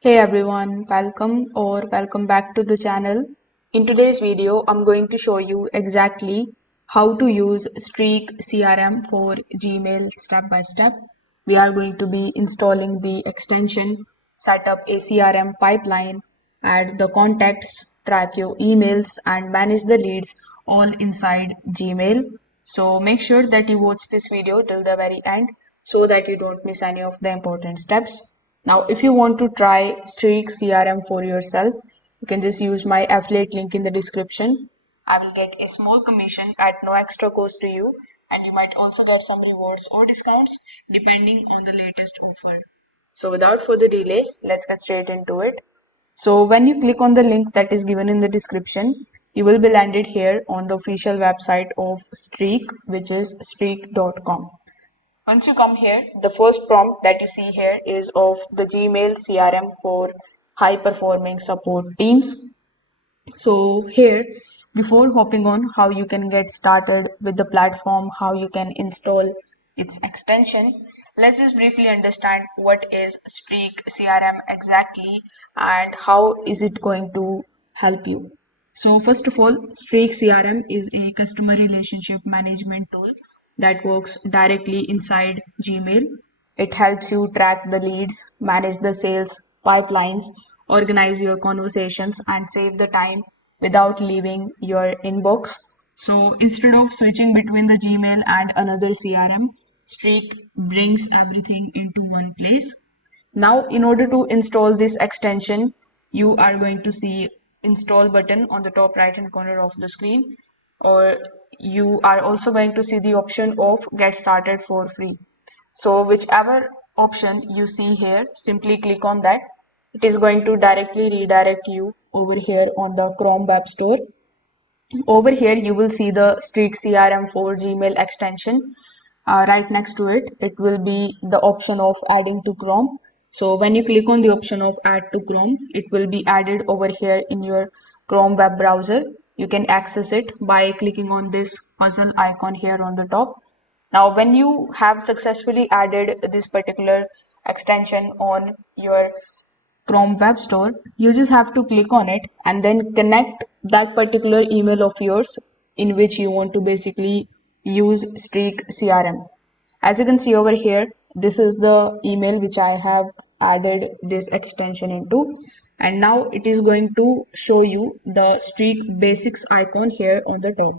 Hey everyone, welcome back to the channel. In today's video, I'm going to show you exactly how to use Streak CRM for Gmail step by step. We are going to be installing the extension, set up a CRM pipeline, add the contacts, track your emails, and manage the leads all inside Gmail. So make sure that you watch this video till the very end so that you don't miss any of the important steps. Now, if you want to try Streak CRM for yourself, you can just use my affiliate link in the description. I will get a small commission at no extra cost to you, and you might also get some rewards or discounts depending on the latest offer. So, without further delay, let's get straight into it. So, when you click on the link that is given in the description, you will be landed here on the official website of Streak, which is streak.com. Once you come here, the first prompt that you see here is of the Gmail CRM for high performing support teams. So here, before hopping on how you can get started with the platform, how you can install its extension, let's just briefly understand what is Streak CRM exactly and how is it going to help you. So first of all, Streak CRM is a customer relationship management tool that works directly inside Gmail. It helps you track the leads, manage the sales pipelines, organize your conversations, and save the time without leaving your inbox. So instead of switching between the Gmail and another CRM, Streak brings everything into one place. Now, in order to install this extension, you are going to see install button on the top right hand corner of the screen, or you are also going to see the option of get started for free. So whichever option you see here, simply click on that. It is going to directly redirect you over here on the Chrome Web Store. Over here, you will see the Streak CRM for Gmail extension. Right next to it, it will be the option of adding to Chrome. So when you click on the option of add to Chrome, it will be added over here in your Chrome web browser. You can access it by clicking on this puzzle icon here on the top. Now, when you have successfully added this particular extension on your Chrome Web Store, you just have to click on it and then connect that particular email of yours in which you want to basically use Streak CRM. As you can see over here, this is the email which I have added this extension into, and now it is going to show you the Streak basics icon here on the top.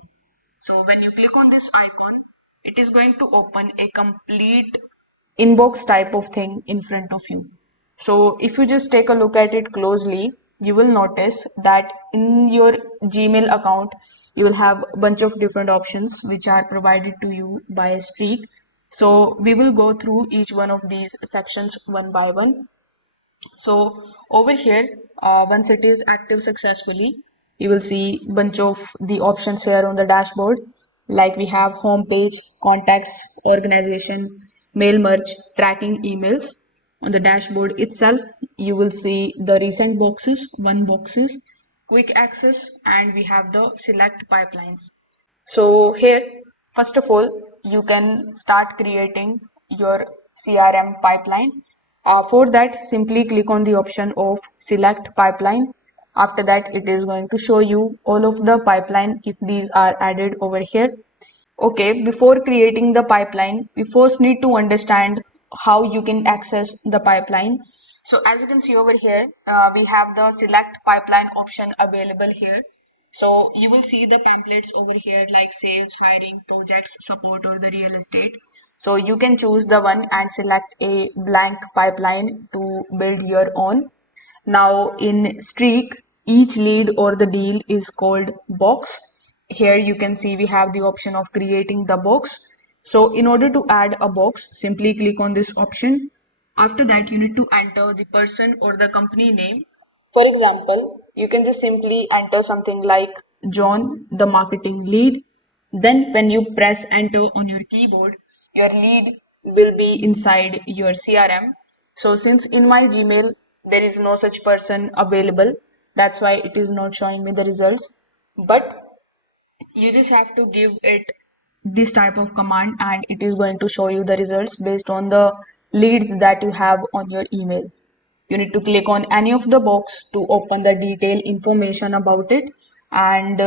So when you click on this icon, it is going to open a complete inbox type of thing in front of you. So if you just take a look at it closely, you will notice that in your Gmail account, you will have a bunch of different options which are provided to you by Streak. So we will go through each one of these sections one by one. So over here, once it is active successfully, you will see bunch of the options here on the dashboard. Like we have home page, contacts, organization, mail merge, tracking emails. On the dashboard itself, you will see the recent boxes, one boxes, quick access, and we have the select pipelines. So here, first of all, you can start creating your CRM pipeline. For that, simply click on the option of select pipeline. After that, it is going to show you all of the pipeline if these are added over here. Okay, before creating the pipeline, we first need to understand how you can access the pipeline. So as you can see over here, we have the select pipeline option available here. So you will see the templates over here like sales, hiring, projects, support, or the real estate. So you can choose the one and select a blank pipeline to build your own. Now in Streak, each lead or the deal is called box. Here you can see we have the option of creating the box. So in order to add a box, simply click on this option. After that, you need to enter the person or the company name. For example, you can just simply enter something like John, the marketing lead. Then when you press enter on your keyboard, your lead will be inside your CRM. So since in my Gmail, there is no such person available, that's why it is not showing me the results. But you just have to give it this type of command and it is going to show you the results based on the leads that you have on your email. You need to click on any of the box to open the detailed information about it, and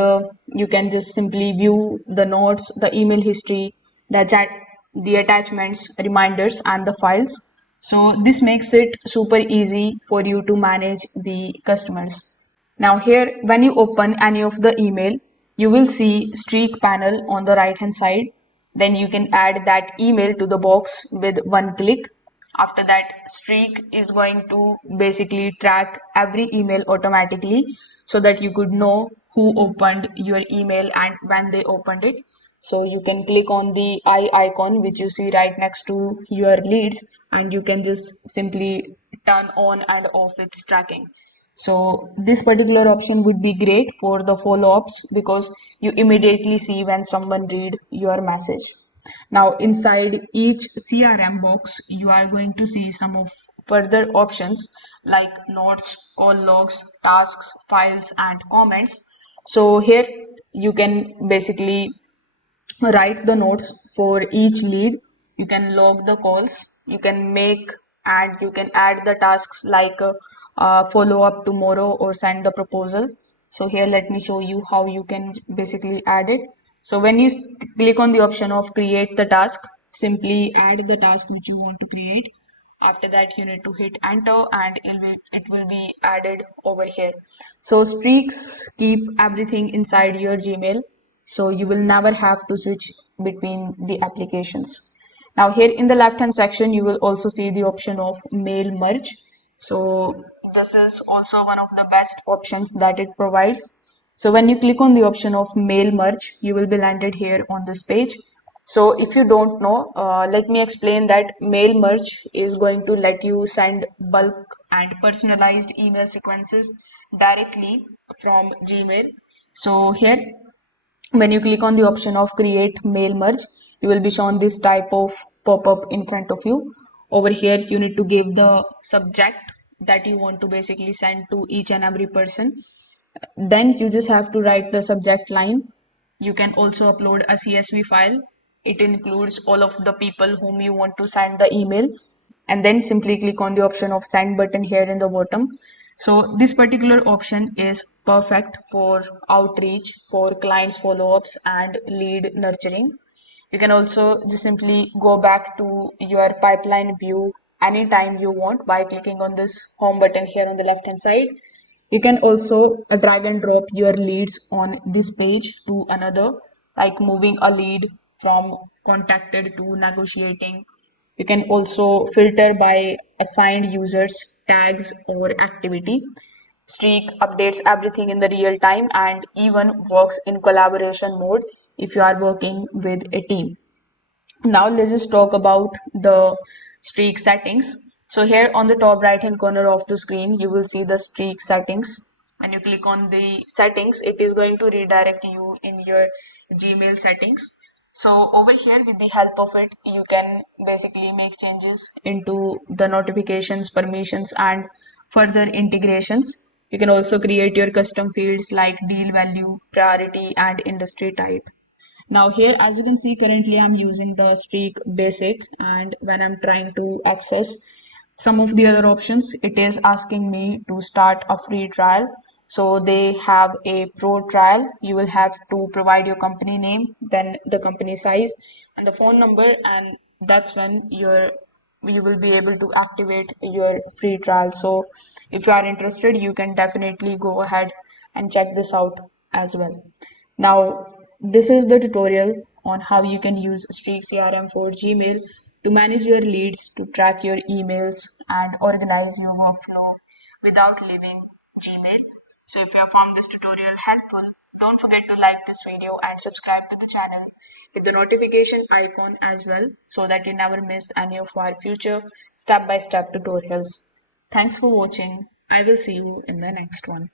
you can just simply view the notes, the email history, the chat, the attachments, reminders, and the files. So this makes it super easy for you to manage the customers. Now here, when you open any of the email, you will see streak panel on the right hand side. Then you can add that email to the box with one click. After that, streak is going to basically track every email automatically so that you could know who opened your email and when they opened it. So you can click on the eye icon which you see right next to your leads, and you can just simply turn on and off its tracking. So this particular option would be great for the follow-ups because you immediately see when someone read your message. Now inside each CRM box, you are going to see some of further options like notes, call logs, tasks, files, and comments. So here you can basically write the notes for each lead. You can log the calls, you can make and you can add the tasks like follow up tomorrow or send the proposal. So here let me show you how you can basically add it. So when you click on the option of create the task, simply add the task which you want to create. After that, you need to hit enter and it will be added over here. So streaks keep everything inside your Gmail, so you will never have to switch between the applications. Now here in the left hand section, you will also see the option of mail merge. So this is also one of the best options that it provides. So when you click on the option of mail merge, you will be landed here on this page. So if you don't know, let me explain that mail merge is going to let you send bulk and personalized email sequences directly from Gmail. So here, when you click on the option of create mail merge, you will be shown this type of pop-up in front of you. Over here, you need to give the subject that you want to basically send to each and every person. Then you just have to write the subject line. You can also upload a CSV file. It includes all of the people whom you want to send the email, and then simply click on the option of send button here in the bottom. So this particular option is perfect for outreach, for clients follow-ups and lead nurturing. You can also just simply go back to your pipeline view anytime you want by clicking on this home button here on the left hand side. You can also drag and drop your leads on this page to another, like moving a lead from contacted to negotiating. You can also filter by assigned users, tags, or activity. Streak updates everything in the real time and even works in collaboration mode if you are working with a team. Now let's just talk about the streak settings. So here on the top right hand corner of the screen, you will see the streak settings. When you click on the settings, it is going to redirect you in your Gmail settings. So over here, with the help of it, you can basically make changes into the notifications, permissions, and further integrations. You can also create your custom fields like deal value, priority, and industry type. Now here, as you can see, currently I'm using the Streak Basic, and when I'm trying to access some of the other options, it is asking me to start a free trial. So they have a pro trial. You will have to provide your company name, then the company size and the phone number, and that's when you will be able to activate your free trial. So if you are interested, you can definitely go ahead and check this out as well. Now, this is the tutorial on how you can use Streak CRM for Gmail to manage your leads, to track your emails, and organize your workflow without leaving Gmail. So if you have found this tutorial helpful, don't forget to like this video and subscribe to the channel with the notification icon as well so that you never miss any of our future step-by-step tutorials. Thanks for watching. I will see you in the next one.